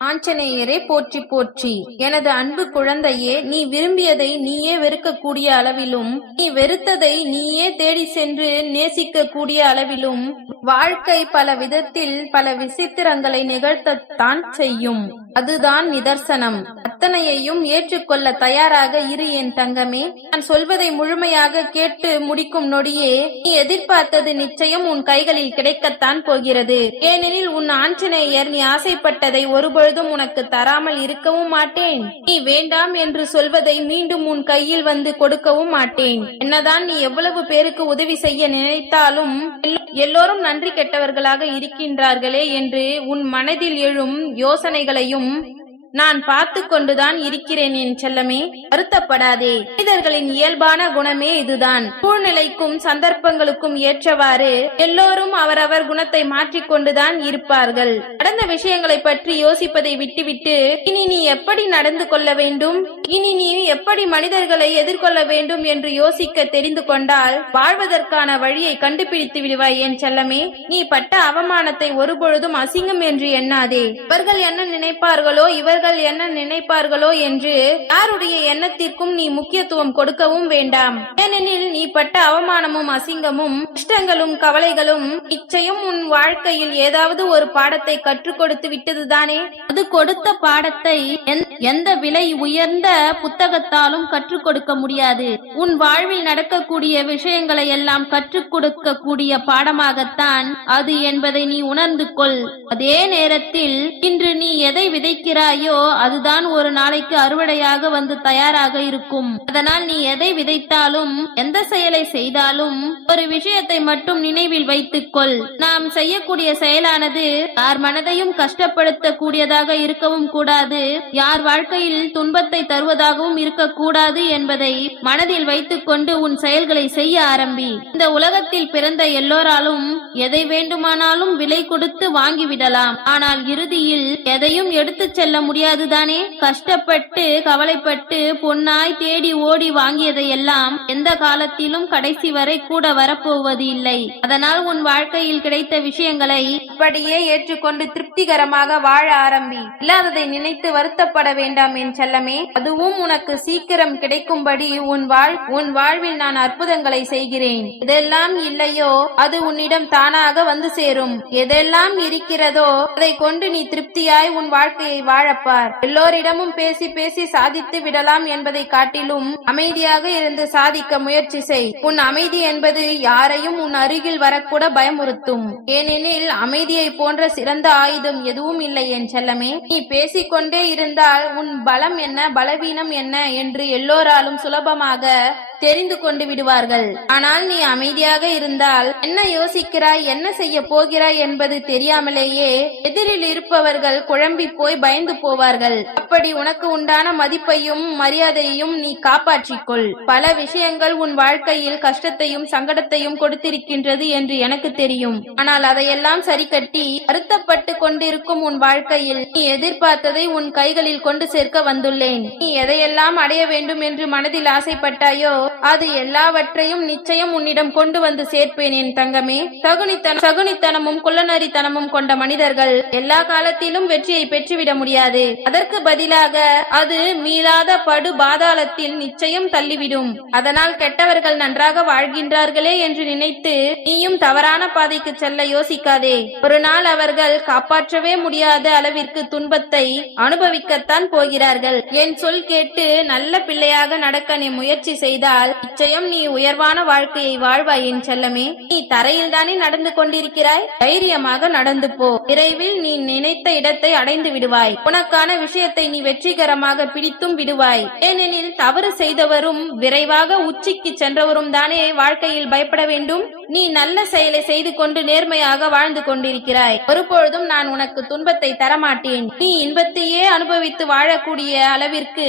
ஆஞ்சநேயரே போற்றி போற்றி. எனது அன்பு குழந்தையே, நீ விரும்பியதை நீயே வெறுக்கக்கூடிய அளவிலும், நீ வெறுத்ததை நீயே தேடி சென்று நேசிக்க கூடிய அளவிலும் வாழ்க்கை பல விதத்தில் பல விசித்திரங்களை நிகழ்த்தத்தான் செய்யும். அதுதான் நிதர்சனம். அத்தனையையும் ஏற்றுக்கொள்ள தயாராக இரு என் தங்கமே. நான் சொல்வதை முழுமையாக கேட்டு முடிக்கும் நொடியே நீ எதிர்பார்த்தது நிச்சயம் உன் கைகளில் கிடைக்கத்தான் போகிறது. ஏனெனில் உன் ஆஞ்சநேயர் நீ ஆசைப்பட்டதை ஒருபொழுதும் உனக்கு தராமல் இருக்கவும் மாட்டேன். நீ வேண்டாம் என்று சொல்வதை மீண்டும் உன் கையில் வந்து கொடுக்கவும் மாட்டேன். என்னதான் நீ எவ்வளவு பேருக்கு உதவி செய்ய நினைத்தாலும் எல்லோரும் நன்றி கெட்டவர்களாக இருக்கின்றார்களே என்று உன் மனதில் எழும் யோசனைகளையும் நான் பார்த்து கொண்டுதான் இருக்கிறேன் என் செல்லமே. வருத்தப்படாதே. மனிதர்களின் இயல்பான குணமே இதுதான். சூழ்நிலைக்கும் சந்தர்ப்பங்களுக்கும் ஏற்றவாறு எல்லோரும் அவரவர் குணத்தை மாற்றிக்கொண்டுதான் இருப்பார்கள். நடந்த விஷயங்களை பற்றி யோசிப்பதை விட்டுவிட்டு இனி நீ எப்படி நடந்து கொள்ள வேண்டும், இனி நீ எப்படி மனிதர்களை எதிர்கொள்ள வேண்டும் என்று யோசிக்க தெரிந்து கொண்டால் வாழ்வதற்கான வழியை கண்டுபிடித்து விடுவாய் என் செல்லமே. நீ பட்ட அவமானத்தை ஒருபொழுதும் அசிங்கம் என்று எண்ணாதே. இவர்கள் என்ன நினைப்பார்களோ இவர்கள் என்ன நினைப்பார்களோ என்று யாருடைய எண்ணத்திற்கும் நீ முக்கியத்துவம் கொடுக்கவும் வேண்டாம். ஏனெனில் நீ பட்ட அவமானமும் அசிங்கமும் கஷ்டங்களும் கவலைகளும் நிச்சயம் உன் வாழ்க்கையில் ஏதாவது ஒரு பாடத்தை கற்றுக் கொடுத்து விட்டதுதானே. அது கொடுத்த பாடத்தை எந்த விலை உயர்ந்த புத்தகத்தாலும் கற்றுக் கொடுக்க முடியாது. உன் வாழ்வில் நடக்கக்கூடிய விஷயங்களை எல்லாம் கற்றுக் கொடுக்க கூடிய பாடமாகத்தான் அது என்பதை நீ உணர்ந்து கொள். அதே நேரத்தில் இன்று நீ எதை விதைக்கிறாயோ அதுதான் ஒரு நாளைக்கு அறுவடையாக வந்து தயாராக இருக்கும். அதனால் நீ எதை விதைத்தாலும் எந்த செயலை செய்தாலும் ஒரு விஷயத்தை மட்டும் நினைவில் வைத்துக் கொள். நாம் செய்யக்கூடிய செயலானது யார் மனதையும் கஷ்டப்படுத்த கூடியதாக இருக்கவும் கூடாது, யார் வாழ்க்கையில் துன்பத்தை தருவதாகவும் இருக்கக்கூடாது என்பதை மனதில் வைத்துக் கொண்டு உன் செயல்களை செய்ய ஆரம்பி. இந்த உலகத்தில் பிறந்த எல்லோராலும் எதை வேண்டுமானாலும் விலை கொடுத்து வாங்கிவிடலாம். ஆனால் இறுதியில் எதையும் எடுத்துச் செல்ல முடியாதுதானே. கஷ்டப்பட்டு கவலைப்பட்டு பொன்னாய் தேடி ஓடி வாங்கியதை எல்லாம் எந்த காலத்திலும் கடைசி வரை கூட வரப்போவது இல்லை. அதனால் உன் வாழ்க்கையில் கிடைத்த விஷயங்களை அப்படியே ஏற்றுக்கொண்டு திருப்திகரமாக வாழ ஆரம்பி. இல்லாததை நினைத்து வருத்தப்பட வேண்டாம் என் செல்லமே. அதுவும் உனக்கு சீக்கிரம் கிடைக்கும்படி உன் வாழ்வில் நான் அற்புதங்களை செய்கிறேன். எதெல்லாம் இல்லையோ அது உன்னிடம் தானாக வந்து சேரும். எதெல்லாம் இருக்கிறதோ அதை கொண்டு நீ திருப்தியாய் உன் வாழ்க்கையை வாழப்பார். எல்லோரிடமும் பேசி பேசி சாதித்து விடலாம் என்பதை காட்டிலும் அமைதியாக இருந்து சாதிக்க முயற்சி செய். உன் அமைதி என்பது யாரையும் உன் அருகில் வரக்கூட பயமுறுத்தும். ஏனெனில் அமைதியை போன்ற சிறந்த ஆயுதம் எதுவும் இல்லை என் செல்லமே. நீ பேசிக்கொண்டே இருந்தால் உன் பலம் என்ன பலவீனம் என்ன என்று எல்லோராலும் சுலபமாக தெரிந்து கொண்டு விடுவார்கள். ஆனால் நீ அமைதியாக இருந்தால் என்ன யோசிக்கிறாய், என்ன செய்ய போகிறாய் என்பது தெரியாமலேயே எதிரில் இருப்பவர்கள் குழம்பி போய் பயந்து போவார்கள். அப்படி உனக்கு உண்டான மதிப்பையும் மரியாதையையும் நீ காப்பாற்றிக்கொள். பல விஷயங்கள் உன் வாழ்க்கையில் கஷ்டத்தையும் சங்கடத்தையும் கொடுத்திருக்கின்றது என்று எனக்கு தெரியும். ஆனால் அதையெல்லாம் சரி கட்டி வருத்தப்பட்டு கொண்டிருக்கும் உன் வாழ்க்கையில் நீ எதிர்பார்த்ததை உன் கைகளில் கொண்டு சேர்க்க வந்துள்ளேன். நீ எதையெல்லாம் அடைய வேண்டும் என்று மனதில் ஆசைப்பட்டாயோ அது எல்லாவற்றையும் நிச்சயம் உன்னிடம் கொண்டு வந்து சேர்ப்பேன் என் தங்கமே. சகுனித்தனமும் குள்ளநரித்தனமும் கொண்ட மனிதர்கள் எல்லா காலத்திலும் வெற்றியை பெற்றுவிட முடியாது. அதற்கு பதிலாக அது மீளாத படு பாதாளத்தில் நிச்சயம் தள்ளிவிடும். அதனால் கெட்டவர்கள் நன்றாக வாழ்கின்றார்களே என்று நினைத்து நீயும் தவறான பாதைக்கு செல்ல யோசிக்காதே. ஒரு நாள் அவர்கள் காப்பாற்றவே முடியாத அளவிற்கு துன்பத்தை அனுபவிக்கத்தான் போகிறார்கள். என் சொல் கேட்டு நல்ல பிள்ளையாக நடக்க நீ முயற்சி செய்தால் நிச்சயம் நீ உயர்வான வாழ்க்கையை வாழ்வாய் என் செல்லமே. நீ தரையில் தானே நடந்து கொண்டிருக்கிறாய். தைரியமாக நடந்து போ. விரைவில் நீ நினைத்த இடத்தை அடைந்து விடுவாய். உனக்கான விஷயத்தை நீ வெற்றிகரமாக பிடித்தும் விடுவாய். ஏனெனில் தவறு செய்தவரும் விரைவாக உச்சிக்கு சென்றவரும் தானே வாழ்க்கையில் பயப்பட வேண்டும். நீ நல்ல செயலை செய்து கொண்டு நேர்மையாக வாழ்ந்து கொண்டிருக்கிறாய். ஒருபொழுதும் நான் உனக்கு துன்பத்தை தரமாட்டேன். நீ இன்பத்தையே அனுபவித்து வாழக்கூடிய அளவிற்கு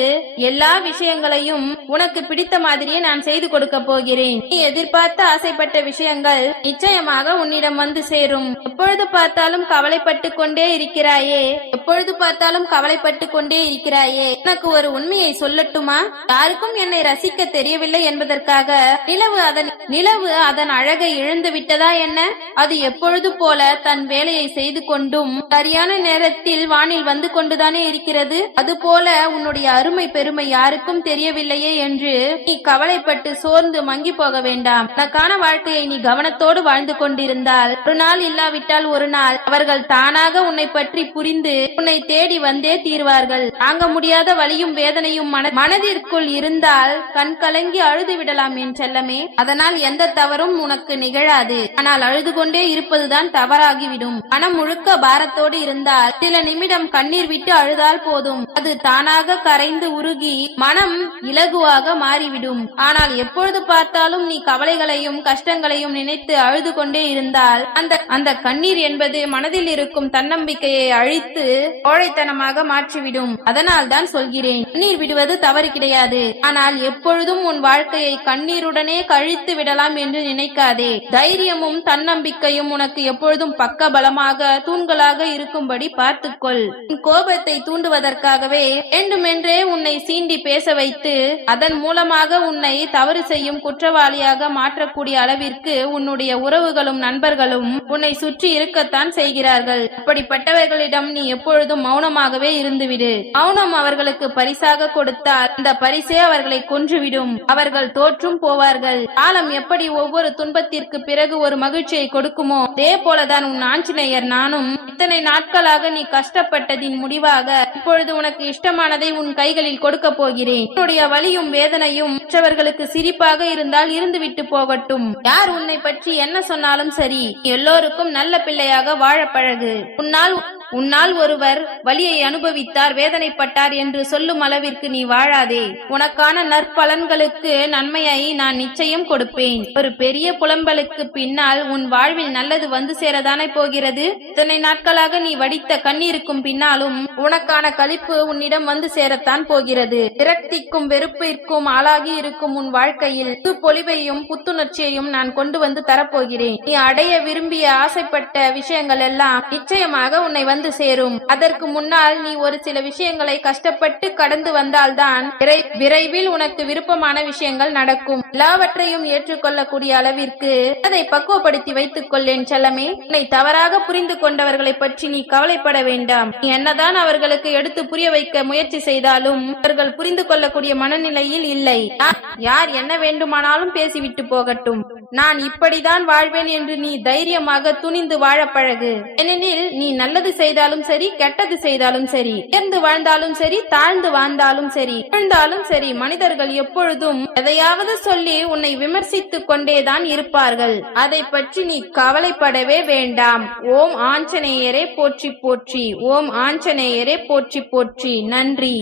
எல்லா விஷயங்களையும் உனக்கு பிடித்த மாதிரியே நான் செய்து கொடுக்க போகிறேன். நீ எதிர்பார்த்த ஆசைப்பட்ட விஷயங்கள் நிச்சயமாக உன்னிடம் வந்து சேரும். எப்பொழுது பார்த்தாலும் கவலைப்பட்டு கொண்டே இருக்கிறாயே, எப்பொழுது பார்த்தாலும் கவலைப்பட்டு கொண்டே இருக்கிறாயே. எனக்கு ஒரு உண்மையை சொல்லட்டுமா? யாருக்கும் என்னை ரசிக்க தெரியவில்லை என்பதற்காக நிலவு அதன் அழகை அழகை இழந்து விட்டதா என்ன? அது எப்பொழுது போல தன் வேலையை செய்து கொண்டும் சரியான நேரத்தில் வானில் வந்து கொண்டுதானே இருக்கிறது. அதுபோல உன்னுடைய அருமை பெருமை யாருக்கும் தெரியவில்லையே என்று நீ கவலைப்பட்டு சோர்ந்து மங்கி போக வேண்டாம். உனக்கான வாழ்க்கையை நீ கவனத்தோடு வாழ்ந்து கொண்டிருந்தால் ஒரு நாள் இல்லாவிட்டால் ஒரு நாள் அவர்கள் தானாக உன்னை பற்றி புரிந்து உன்னை தேடி வந்தே தீர்வார்கள். தாங்க முடியாத வலியும் வேதனையும் மனதிற்குள் இருந்தால் கண் கலங்கி அழுது விடலாம் என் செல்லமே. அதனால் எந்த தவறும் உனக்கு நிகழாது. ஆனால் அழுது கொண்டே இருப்பதுதான் தவறாகிவிடும். மனம் முழுக்க பாரத்தோடு இருந்தால் சில நிமிடம் கண்ணீர் விட்டு அழுதால் போதும். அது தானாக கரைந்து உருகி மனம் இலகுவாக மாறிவிடும். ஆனால் எப்பொழுது பார்த்தாலும் நீ கவலைகளையும் கஷ்டங்களையும் நினைத்து அழுது கொண்டே இருந்தால் அந்த கண்ணீர் என்பது மனதில் இருக்கும் தன்னம்பிக்கையை அழித்து கோழைத்தனமாக மாற்றிவிடும். அதனால் தான் சொல்கிறேன், கண்ணீர் விடுவது தவறு கிடையாது. ஆனால் எப்பொழுதும் உன் வாழ்க்கையை கண்ணீருடனே கழித்து விடலாம் என்று நினைக்காதே. தைரியமும் தன்னம்பிக்கையும் உனக்கு எப்பொழுதும் பக்க பலமாக தூண்களாக இருக்கும்படி பார்த்துக்கொள். உன் கோபத்தை தூண்டுவதற்காகவே வேண்டுமென்றே உன்னை சீண்டி பேச வைத்து அதன் மூலமாக உன்னை தவறு செய்யும் குற்றவாளியாக மாற்றக்கூடிய அளவிற்கு உன்னுடைய உறவுகளும் நண்பர்களும் உன்னை சுற்றி இருக்கத்தான் செய்கிறார்கள். அப்படிப்பட்டவர்களிடம் நீ எப்பொழுதும் மௌனமாகவே இருந்துவிடு. மௌனம் அவர்களுக்கு பரிசாக கொடுத்தால் அந்த பரிசே அவர்களை கொன்றுவிடும். அவர்கள் தோற்றும் போவார்கள். காலம் எப்படி ஒவ்வொரு துன்பத்திற்கு பிறகு ஒரு மகிழ்ச்சியை கொடுக்குமோ அதே போலதான் உன் ஆஞ்சநேயர் நானும் இத்தனை நாட்களாக நீ கஷ்டப்பட்டதின் முடிவாக இப்பொழுது உனக்கு இஷ்டமானதை உன் கைகளில் கொடுக்க போகிறேன். உன்னுடைய வலியும் வேதனையும் மற்றவர்களுக்கு சிரிப்பாக இருந்தால் இருந்துவிட்டு போகட்டும். யார் உன்னை பற்றி என்ன சொன்னாலும் சரி, எல்லோருக்கும் நல்ல பிள்ளையாக வாழ பழகு. உன்னால் ஒருவர் வலியை அனுபவித்தார், வேதனைப்பட்டார் என்று சொல்லும் அளவிற்கு நீ வாழாதே. உனக்கான நற்பலன்களுக்கு நன்மையை நான் நிச்சயம் கொடுப்பேன். ஒரு பெரிய புலம்பலுக்கு பின்னால் உன் வாழ்வில் நல்லது வந்து சேரதானே போகிறது. இத்தனை நாட்களாக நீ வடித்த கண்ணீருக்கும் பின்னாலும் உனக்கான களிப்பு உன்னிடம் வந்து சேரத்தான் போகிறது. விரக்திக்கும் வெறுப்பிற்கும் ஆளாகி இருக்கும் உன் வாழ்க்கையில் புது பொலிவையும் புத்துணர்ச்சியையும் நான் கொண்டு வந்து தரப்போகிறேன். நீ அடைய விரும்பிய ஆசைப்பட்ட விஷயங்கள் எல்லாம் நிச்சயமாக உன்னை வந்து சேரும். அதற்கு முன்னால் நீ ஒரு சில விஷயங்களை கஷ்டப்பட்டு கடந்து வந்தால்தான் விரைவில் உனக்கு விருப்பமான விஷயங்கள் நடக்கும். எல்லாவற்றையும் ஏற்றுக்கொள்ளக்கூடிய அளவிற்கு அதை பக்குவப்படுத்தி வைத்துக் கொள்ளேன் செல்லமே. உன்னை தவறாக புரிந்து கொண்டவர்களை பற்றி நீ கவலைப்பட வேண்டாம். நீ என்னதான் அவர்களுக்கு எடுத்து புரிய வைக்க முயற்சி செய்தாலும் அவர்கள் புரிந்து கொள்ளக்கூடிய மனநிலையில் இல்லை. யார் என்ன வேண்டுமானாலும் பேசிவிட்டு போகட்டும். நான் இப்படிதான் வாழ்வேன் என்று நீ தைரியமாக துணிந்து வாழ பழகு. ஏனெனில் நீ நல்லது செய்தாலும் சரி, கெட்டது செய்தாலும் சரி, உயர்ந்து வாழ்ந்தாலும் சரி, தாழ்ந்து வாழ்ந்தாலும் சரி, வாழ்ந்தாலும் சரி, மனிதர்கள் எப்பொழுதும் எதையாவது சொல்லி உன்னை விமர்சித்துக் கொண்டேதான் இருப்பார்கள். அதை பற்றி நீ கவலைப்படவே வேண்டாம். ஓம் ஆஞ்சநேயரே போற்றி போற்றி. ஓம் ஆஞ்சநேயரே போற்றி போற்றி. நன்றி.